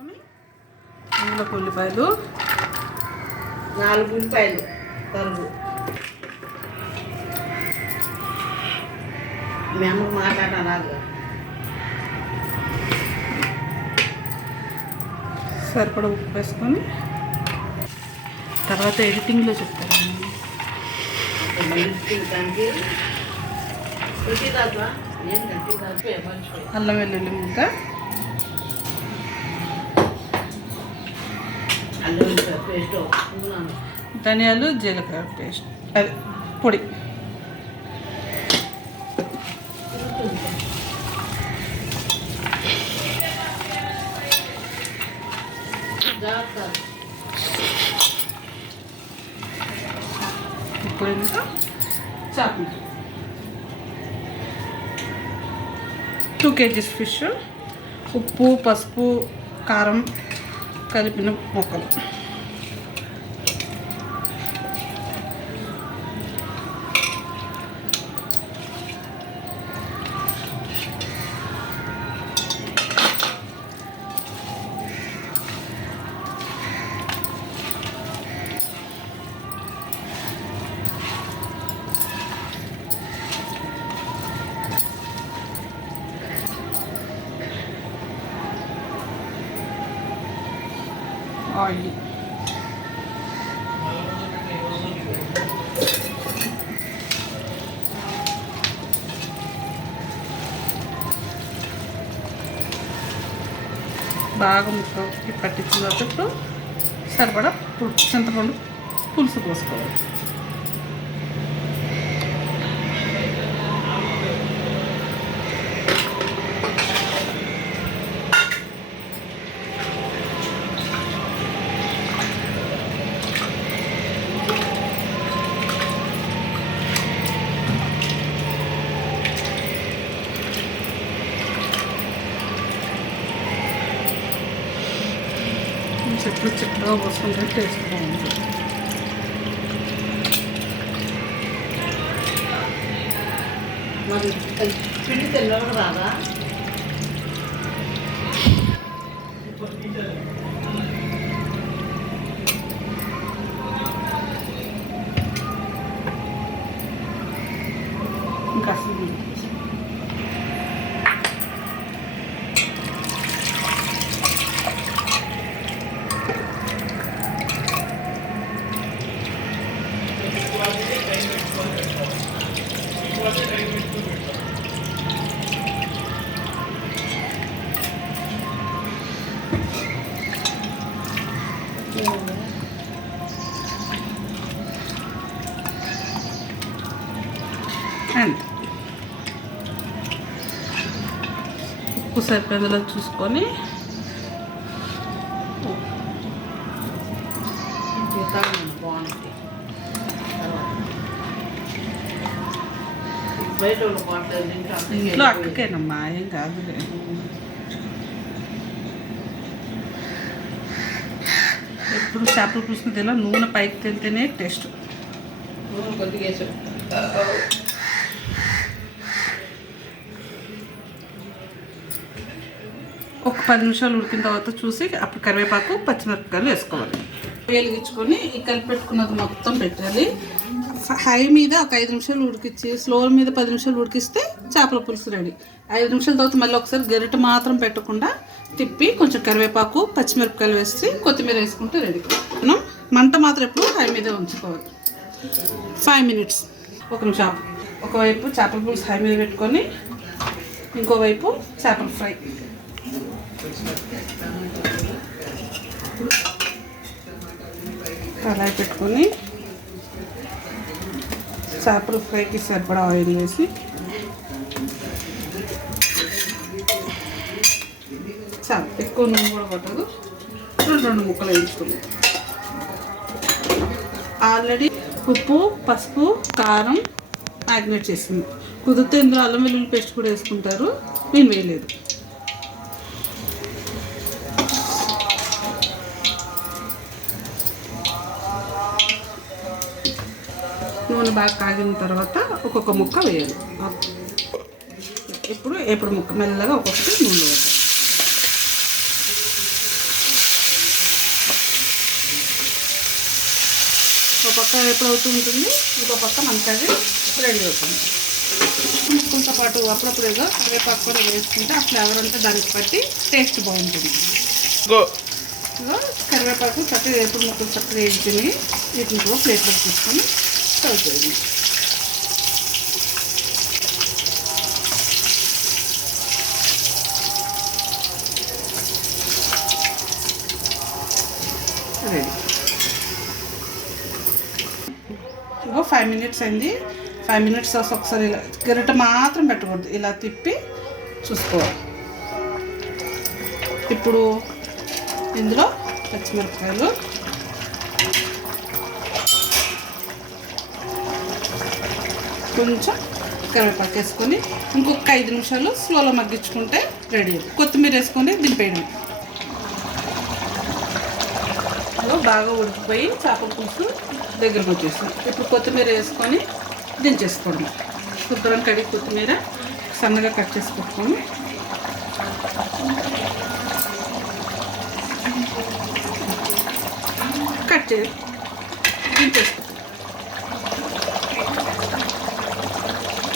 వేసుకొని అందులో ఉల్లిపాయలు 4 ఉల్లిపాయలు తరుగు. మేము మాట్లాడడం రాదు. సరిపడా ఉప్పు వేసుకొని తర్వాత ఎడిటింగ్లో చెప్తాను. అల్లం వెల్లుల్లి ముద్ద, ధనియాలు జీలకర్ర పేస్ట్, అదే పొడి, ఇప్పుడు ఇంకా చాపలు 2 kgs ఫిష్, ఉప్పు పసుపు కారం కలిపిన మొక్కలు. ఆయిల్, బాగా ముక్కకి పట్టించిన తర్వాత ఇప్పుడు సరిపడా చింతపండు పులుసు పోసుకోవాలి. చెట్లు చెట్లుగా పోసుకుంటే టేస్ట్ బాగుంటుంది. మరి పిండి తెల్లగా రాదా? ఇంకా అండ్ ఉప్పు సరిపోయేలా చూసుకొని బాగుంటుంది. బయట ఇంట్లో అక్కకేనమ్మా, ఏం కాదులే. ఎప్పుడు చేపలు పులుసుకుని తిన్నా నూనె పైకి తింటేనే టేస్ట్. నూనె కొద్దిగా వేసి ఒక 10 నిమిషాలు ఉడికిన తర్వాత చూసి అప్పుడు కరివేపాకు పచ్చిమిరపకాయలు వేసుకోవాలి. వెలిగించుకొని ఈ కలిపి పెట్టుకున్నది మొత్తం పెట్టాలి. హై మీద ఒక 5 నిమిషాలు ఉడికించి స్లో మీద 10 నిమిషాలు ఉడికిస్తే చేపల పులుసు రెడీ. 5 నిమిషాల తర్వాత మళ్ళీ ఒకసారి గరిట మాత్రం పెట్టకుండా తిప్పి కొంచెం కరివేపాకు పచ్చిమిరపకాయలు వేసి కొత్తిమీర వేసుకుంటే రెడీ. మనం మంట మాత్రం ఎప్పుడు హై మీద ఉంచుకోవాలి. 5 మినిట్స్, 1 నిమిషం. ఒకవైపు చేపల పులుసు హై మీద పెట్టుకొని ఇంకోవైపు చేపల ఫ్రై. కళాయి పెట్టుకొని చేపల ఫ్రైకి సరిపడా ఆయిల్ వేసి చాలా ఎక్కువ నూనె కూడా పట్టదు. 2 ముక్కలు వేయించుకున్నాం. ఆల్రెడీ ఉప్పు పసుపు కారం మ్యాగ్నేట్ చేసింది. కుదిరితే ఇందులో అల్లం వెల్లుల్లి పేస్ట్ కూడా వేసుకుంటారు, నేను వేయలేదు. నూనె బాగా కాగిన తర్వాత ఒక్కొక్క ముక్క వేయాలి. ఇప్పుడు ముక్క మెల్లగా ఒక్కొక్కటి నూనె వేయాలి. ఒక పక్క ఎప్పుడు అవుతూ ఉంటుంది, ఇంకో పక్క మనకి అది రెడీ అవుతుంది. ముక్కలతో పాటు అప్పుడప్పుడుగా కరివేపాకు కూడా వేసుకుంటే ఆ ఫ్లేవర్ అంతా దానికి బట్టి టేస్ట్ బాగుంటుంది. ఇదిగో కరివేపాకు చక్కగా ఎప్పుడు ముక్కలు చక్కగా వేసుకుని వీటిని కూడా ప్లేట్లోకి తీసుకొని సర్వ్ చేయండి. రెడీ. ఇగో 5 minutes అయింది. 5 minutes ఒకసారి ఇలా గరిట మాత్రం పెట్టకూడదు, ఇలా తిప్పి చూసుకోవాలి. ఇప్పుడు ఇందులో పచ్చిమిరపకాయలు, కొంచెం కరివేపాకు వేసుకొని ఇంకొక 5 నిమిషాలు స్లోలో మగ్గించుకుంటే రెడీ. కొత్తిమీర వేసుకొని దింపేయడం. బాగా ఉడికిపోయి చేపల పులుసు దగ్గరకు వచ్చేసింది. ఇప్పుడు కొత్తిమీర వేసుకొని దించేసుకోవడం. శుభ్రం కడిగి కొత్తిమీర సన్నగా కట్ చేసి పెట్టుకొని కట్ చేసి దించేసుకోవాలి.